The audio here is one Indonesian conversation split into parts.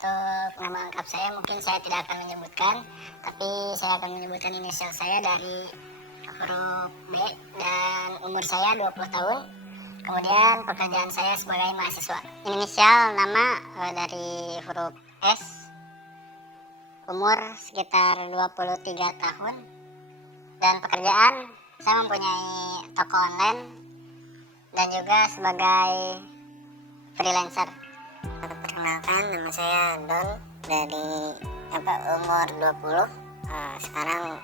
Untuk nama lengkap saya mungkin saya tidak akan menyebutkan, tapi saya akan menyebutkan inisial saya dari huruf B dan umur saya 20 tahun. Kemudian pekerjaan saya sebagai mahasiswa. Inisial nama dari huruf S, umur sekitar 23 tahun. Dan pekerjaan saya mempunyai toko online dan juga sebagai freelancer. Perkenalkan, nama saya Don dari umur 20. Sekarang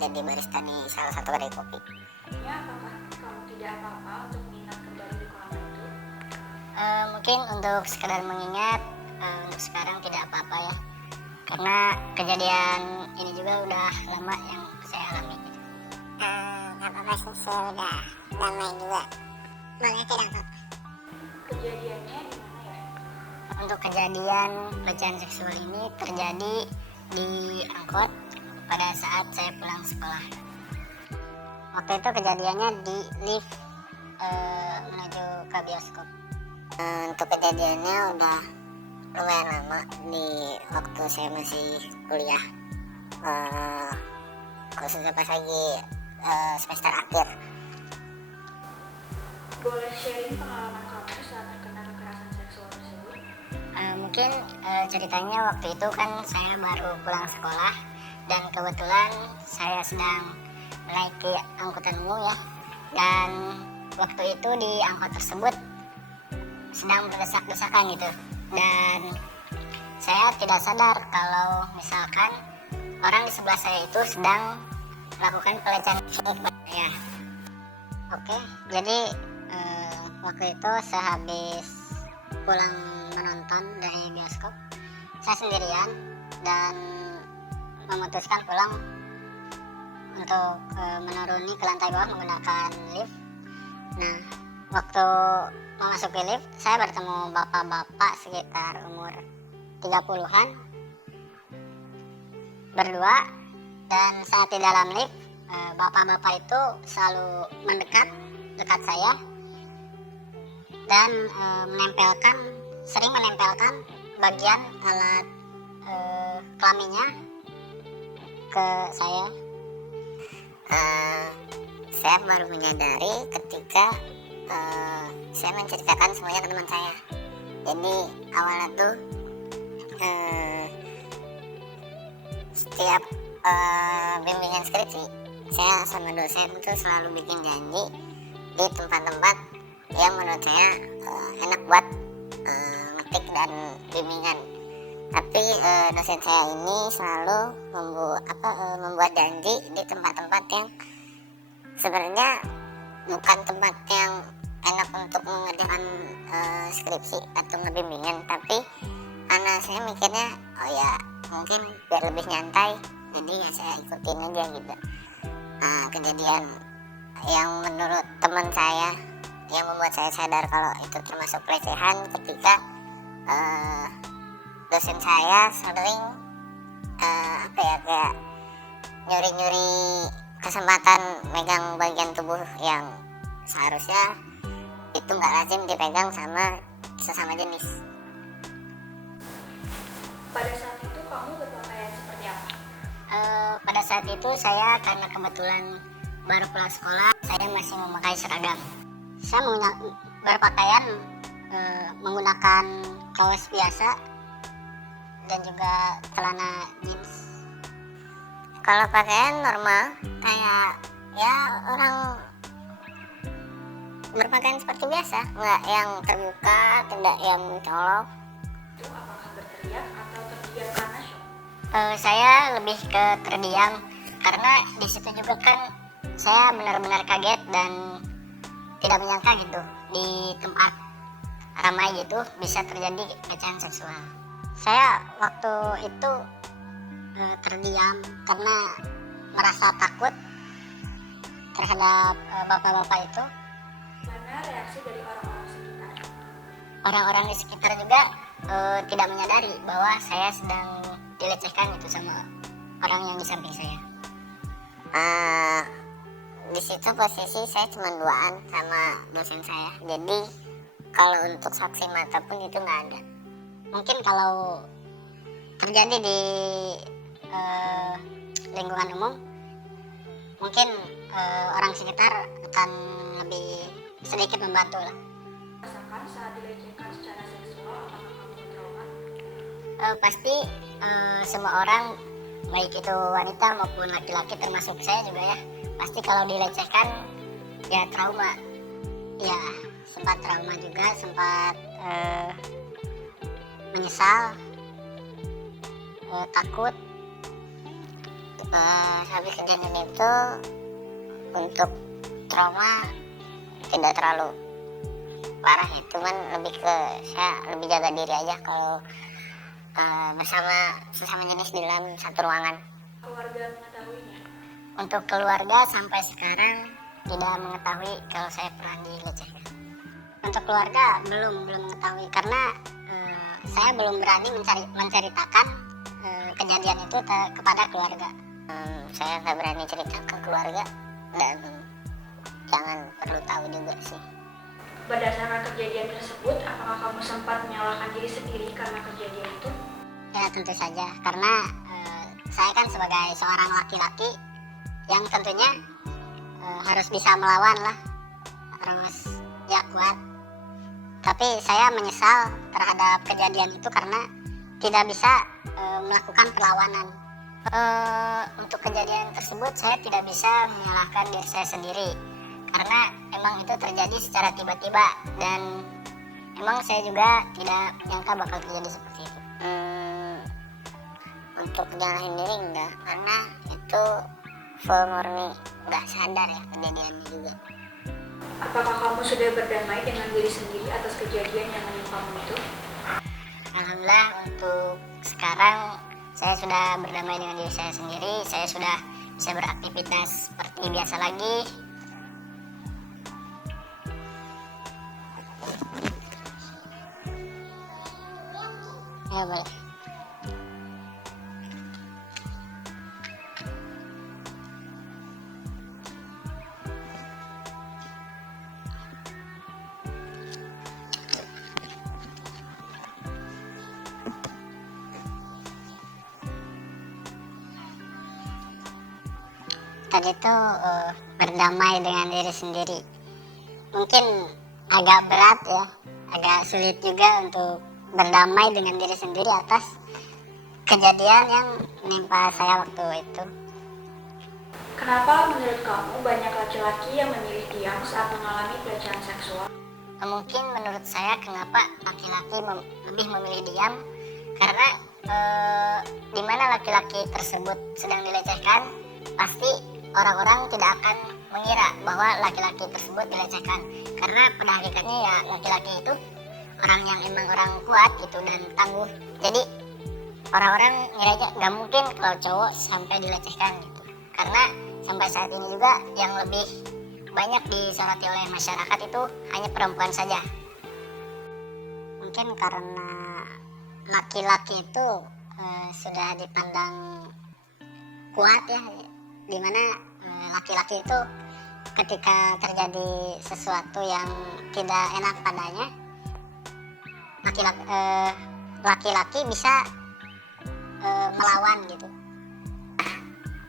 jadi barista di salah satu kedai kopi. Ya, apakah kamu tidak apa-apa untuk menginap kembali di kolam itu? Mungkin untuk sekedar mengingat, untuk sekarang tidak apa-apa ya, karena kejadian ini juga udah lama yang saya alami. Gak apa-apa sih, saya udah lama juga, boleh tidak apa-apa. Kejadiannya di mana ya? Untuk kejadian pelecehan seksual ini terjadi di angkot pada saat saya pulang sekolah. Waktu itu kejadiannya di lift menuju ke bioskop. Untuk kejadiannya udah lumayan lama, di waktu saya masih kuliah, khususnya pas lagi semester akhir. Boleh sharing pengalaman kamu saat terkena kekerasan seksual tersebut? Mungkin ceritanya waktu itu kan saya baru pulang sekolah dan kebetulan saya sedang menaiki angkutan umum ya, dan waktu itu di angkot tersebut sedang berdesak-desakan gitu, dan saya tidak sadar kalau misalkan orang di sebelah saya itu sedang melakukan pelecehan seksual ya. Oke, jadi waktu itu sehabis pulang menonton dari bioskop, saya sendirian dan memutuskan pulang untuk menuruni ke lantai bawah menggunakan lift. Nah, waktu memasuki lift, saya bertemu bapak-bapak sekitar umur 30-an berdua, dan saat di dalam lift, bapak-bapak itu selalu dekat saya dan sering menempelkan bagian alat kelaminnya ke saya. Saya baru menyadari ketika saya menceritakan semuanya ke teman saya. Jadi awalnya tuh setiap bimbingan skripsi, saya sama dosen tuh selalu bikin janji di tempat-tempat yang menurut saya enak buat ngetik dan bimbingan. Tapi dosen saya ini selalu membuat janji di tempat-tempat yang sebenarnya bukan tempat yang enak untuk mengerjakan skripsi atau ngebimbingan, tapi karena saya mikirnya oh ya mungkin biar lebih nyantai, jadi ya saya ikutin aja gitu. Kejadian yang menurut teman saya yang membuat saya sadar kalau itu termasuk pelecehan ketika dosen saya sering kayak nyuri-nyuri kesempatan megang bagian tubuh yang seharusnya itu nggak lazim dipegang sama sesama jenis. Pada saat itu kamu berpakaian seperti apa? Pada saat itu saya karena kebetulan baru pulang sekolah, saya masih memakai seragam. Saya berpakaian menggunakan kaos biasa dan juga celana jeans. Kalau pakaian normal kayak ya orang berpakaian seperti biasa, nggak yang terbuka, tidak yang colok. Itu apakah berteriak atau terdiam karena shock? Saya lebih ke terdiam, karena di situ juga kan saya benar-benar kaget dan tidak menyangka gitu di tempat ramai gitu bisa terjadi pelecehan seksual. Saya waktu itu terdiam karena merasa takut terhadap bapak-bapak itu. Mana reaksi dari orang-orang sekitar? Orang-orang di sekitar juga tidak menyadari bahwa saya sedang dilecehkan gitu sama orang yang di samping saya. Di situ posisi saya cuma duaan sama dosen saya, jadi kalau untuk saksi mata pun itu nggak ada. mungkin kalau terjadi di lingkungan umum, mungkin orang sekitar akan lebih sedikit membantu lah. Rasakan saat dilecehkan secara seksual, apakah kamu trauma? Pasti semua orang, baik itu wanita maupun laki-laki termasuk saya juga ya, pasti kalau dilecehkan ya trauma. Ya sempat trauma juga, sempat menyesal, takut. Habis kejadian itu untuk trauma tidak terlalu parah, itu kan lebih ke saya lebih jaga diri aja kalau bersama sesama jenis di dalam satu ruangan. Keluarga mengetahuinya? Untuk keluarga sampai sekarang tidak mengetahui kalau saya pernah dilecehkan. Untuk keluarga belum mengetahui karena saya belum berani menceritakan kejadian itu kepada keluarga. Saya nggak berani cerita ke keluarga dan jangan perlu tahu juga sih. Berdasarkan kejadian tersebut, apakah kamu sempat menyalahkan diri sendiri karena kejadian itu? Ya tentu saja, karena saya kan sebagai seorang laki-laki yang tentunya harus bisa melawan lah, harus ya kuat. Tapi saya menyesal terhadap kejadian itu karena tidak bisa melakukan perlawanan. Untuk kejadian tersebut saya tidak bisa menyalahkan diri saya sendiri karena emang itu terjadi secara tiba-tiba dan emang saya juga tidak menyangka bakal terjadi seperti itu. Untuk nyalahin diri enggak, karena itu full murni nggak sadar ya kejadiannya juga. Apakah kamu sudah berdamai dengan diri sendiri atas kejadian yang menimpamu itu? Alhamdulillah untuk sekarang saya sudah berdamai dengan diri saya sendiri. Saya sudah bisa beraktivitas seperti biasa lagi. Ya baik. Tadi tuh berdamai dengan diri sendiri. Mungkin agak berat ya, agak sulit juga untuk berdamai dengan diri sendiri atas kejadian yang menimpa saya waktu itu. Kenapa menurut kamu banyak laki-laki yang memilih diam saat mengalami pelecehan seksual? Mungkin menurut saya kenapa laki-laki lebih memilih diam, karena di mana laki-laki tersebut sedang dilecehkan, pasti orang-orang tidak akan mengira bahwa laki-laki tersebut dilecehkan, karena pada hakikatnya ya laki-laki itu orang yang emang orang kuat gitu dan tangguh. Jadi orang-orang ngiranya nggak mungkin kalau cowok sampai dilecehkan gitu, karena sampai saat ini juga yang lebih banyak disoroti oleh masyarakat itu hanya perempuan saja. Mungkin karena laki-laki itu sudah dipandang kuat ya, dimana laki-laki itu ketika terjadi sesuatu yang tidak enak padanya, laki-laki bisa melawan gitu.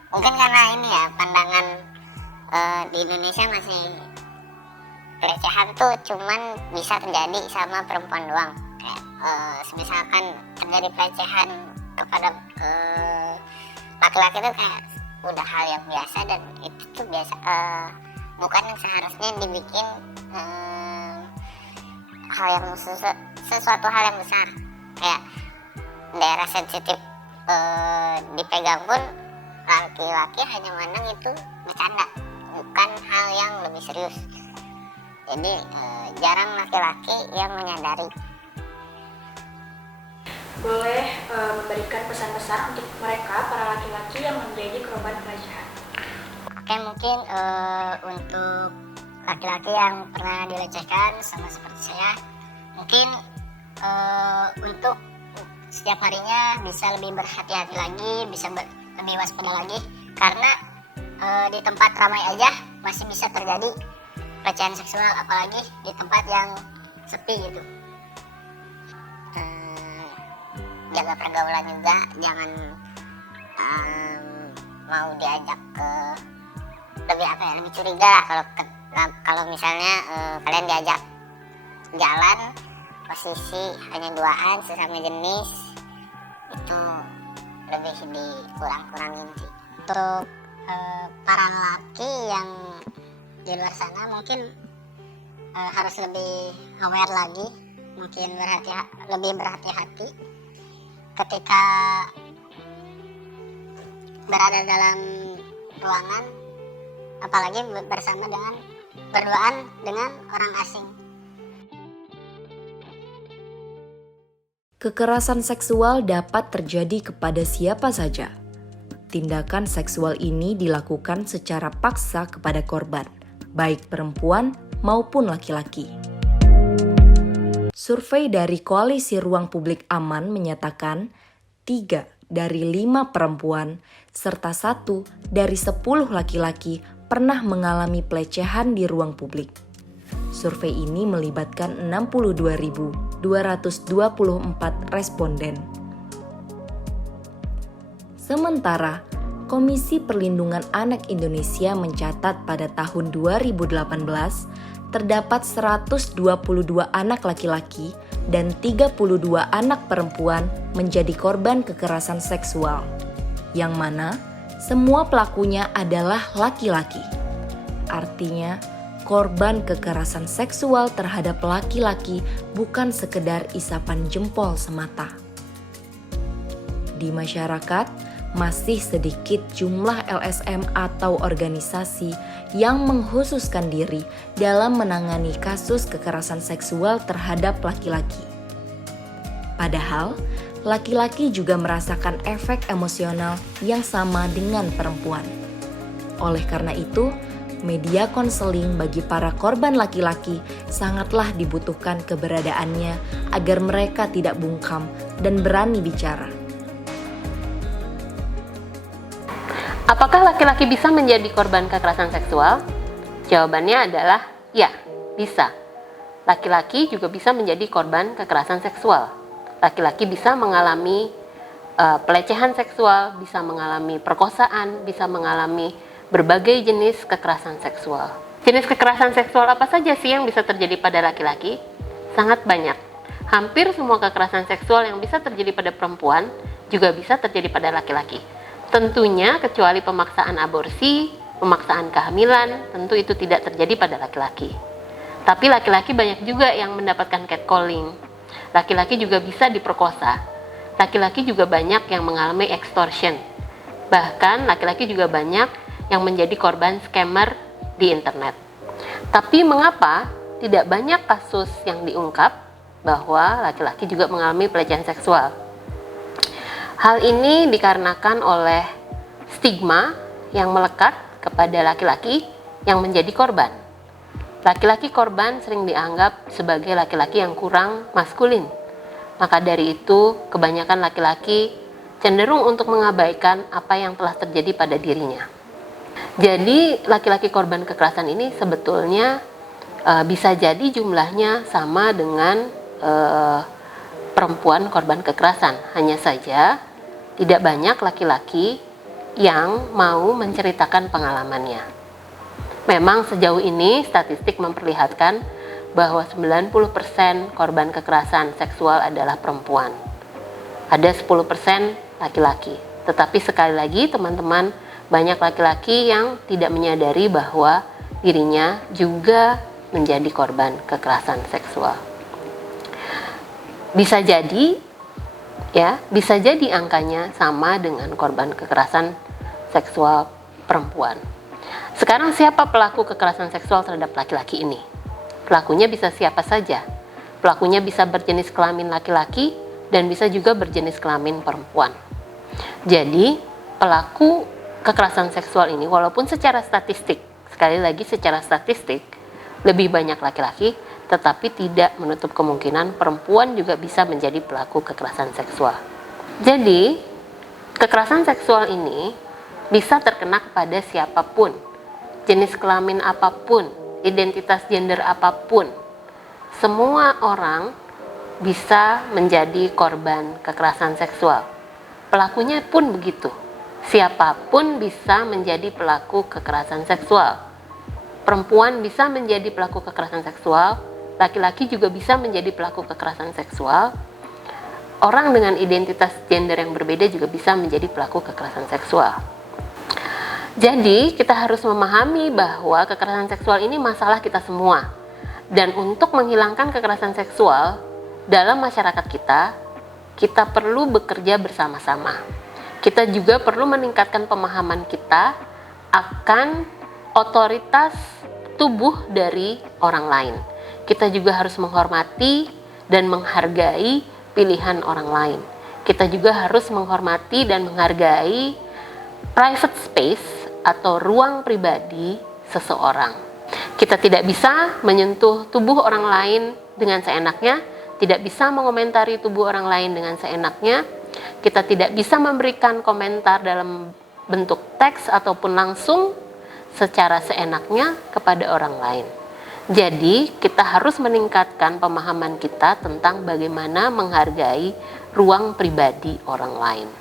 Mungkin karena ini ya pandangan di Indonesia masih pelecehan tuh cuman bisa terjadi sama perempuan doang. Kayak misalkan terjadi pelecehan kepada laki-laki tuh kayak udah hal yang biasa, dan itu tuh biasa, bukan yang seharusnya dibikin hal yang sesuatu hal yang besar. Kayak daerah sensitif dipegang pun laki-laki hanya mandang itu bercanda, bukan hal yang lebih serius. Jadi jarang laki-laki yang menyadari. Boleh memberikan pesan-pesan untuk mereka, para laki-laki yang menjadi korban pelecehan? Oke, mungkin untuk laki-laki yang pernah dilecehkan sama seperti saya, mungkin untuk setiap harinya bisa lebih berhati-hati lagi, bisa lebih waspada lagi, karena di tempat ramai aja masih bisa terjadi pelecehan seksual, apalagi di tempat yang sepi gitu. jaga pergaulan juga, jangan mau diajak ke lebih curiga lah kalau misalnya kalian diajak jalan posisi hanya duaan sesama jenis, itu lebih dikurang-kurangin sih. Untuk para lelaki yang di luar sana mungkin harus lebih aware lagi, mungkin lebih berhati-hati ketika berada dalam ruangan, apalagi berduaan dengan orang asing. Kekerasan seksual dapat terjadi kepada siapa saja. Tindakan seksual ini dilakukan secara paksa kepada korban, baik perempuan maupun laki-laki. Survei dari Koalisi Ruang Publik Aman menyatakan 3 dari 5 perempuan serta 1 dari 10 laki-laki pernah mengalami pelecehan di ruang publik. Survei ini melibatkan 62.224 responden. Sementara, Komisi Perlindungan Anak Indonesia mencatat pada tahun 2018 terdapat 122 anak laki-laki dan 32 anak perempuan menjadi korban kekerasan seksual, yang mana semua pelakunya adalah laki-laki. Artinya, korban kekerasan seksual terhadap laki-laki bukan sekedar isapan jempol semata. Di masyarakat, masih sedikit jumlah LSM atau organisasi yang mengkhususkan diri dalam menangani kasus kekerasan seksual terhadap laki-laki. Padahal, laki-laki juga merasakan efek emosional yang sama dengan perempuan. Oleh karena itu, media konseling bagi para korban laki-laki sangatlah dibutuhkan keberadaannya agar mereka tidak bungkam dan berani bicara. Apakah laki-laki bisa menjadi korban kekerasan seksual? Jawabannya adalah ya, bisa. Laki-laki juga bisa menjadi korban kekerasan seksual. Laki-laki bisa mengalami pelecehan seksual, bisa mengalami perkosaan, bisa mengalami berbagai jenis kekerasan seksual. Jenis kekerasan seksual apa saja sih yang bisa terjadi pada laki-laki? Sangat banyak. Hampir semua kekerasan seksual yang bisa terjadi pada perempuan juga bisa terjadi pada laki-laki. Tentunya kecuali pemaksaan aborsi, pemaksaan kehamilan, tentu itu tidak terjadi pada laki-laki. Tapi laki-laki banyak juga yang mendapatkan catcalling. Laki-laki juga bisa diperkosa. Laki-laki juga banyak yang mengalami extortion. Bahkan laki-laki juga banyak yang menjadi korban scammer di internet. Tapi mengapa tidak banyak kasus yang diungkap bahwa laki-laki juga mengalami pelecehan seksual? Hal ini dikarenakan oleh stigma yang melekat kepada laki-laki yang menjadi korban. Laki-laki korban sering dianggap sebagai laki-laki yang kurang maskulin. Maka dari itu, kebanyakan laki-laki cenderung untuk mengabaikan apa yang telah terjadi pada dirinya. Jadi, laki-laki korban kekerasan ini sebetulnya bisa jadi jumlahnya sama dengan perempuan korban kekerasan. Hanya saja, tidak banyak laki-laki yang mau menceritakan pengalamannya. Memang sejauh ini statistik memperlihatkan bahwa 90% korban kekerasan seksual adalah perempuan. Ada 10% laki-laki. Tetapi sekali lagi teman-teman, banyak laki-laki yang tidak menyadari bahwa dirinya juga menjadi korban kekerasan seksual. Bisa jadi angkanya sama dengan korban kekerasan seksual perempuan. Sekarang siapa pelaku kekerasan seksual terhadap laki-laki ini? Pelakunya bisa siapa saja. Pelakunya bisa berjenis kelamin laki-laki dan bisa juga berjenis kelamin perempuan. Jadi, pelaku kekerasan seksual ini walaupun secara statistik, sekali lagi secara statistik, lebih banyak laki-laki, tetapi tidak menutup kemungkinan perempuan juga bisa menjadi pelaku kekerasan seksual. Jadi, kekerasan seksual ini bisa terkena kepada siapapun, jenis kelamin apapun, identitas gender apapun. Semua orang bisa menjadi korban kekerasan seksual. Pelakunya pun begitu. Siapapun bisa menjadi pelaku kekerasan seksual. Perempuan bisa menjadi pelaku kekerasan seksual, laki-laki juga bisa menjadi pelaku kekerasan seksual. Orang dengan identitas gender yang berbeda juga bisa menjadi pelaku kekerasan seksual. Jadi, kita harus memahami bahwa kekerasan seksual ini masalah kita semua. Dan untuk menghilangkan kekerasan seksual dalam masyarakat kita perlu bekerja bersama-sama. Kita juga perlu meningkatkan pemahaman kita akan otoritas tubuh dari orang lain. Kita juga harus menghormati dan menghargai pilihan orang lain. Kita juga harus menghormati dan menghargai private space atau ruang pribadi seseorang. Kita tidak bisa menyentuh tubuh orang lain dengan seenaknya, tidak bisa mengomentari tubuh orang lain dengan seenaknya, kita tidak bisa memberikan komentar dalam bentuk teks ataupun langsung secara seenaknya kepada orang lain. Jadi, kita harus meningkatkan pemahaman kita tentang bagaimana menghargai ruang pribadi orang lain.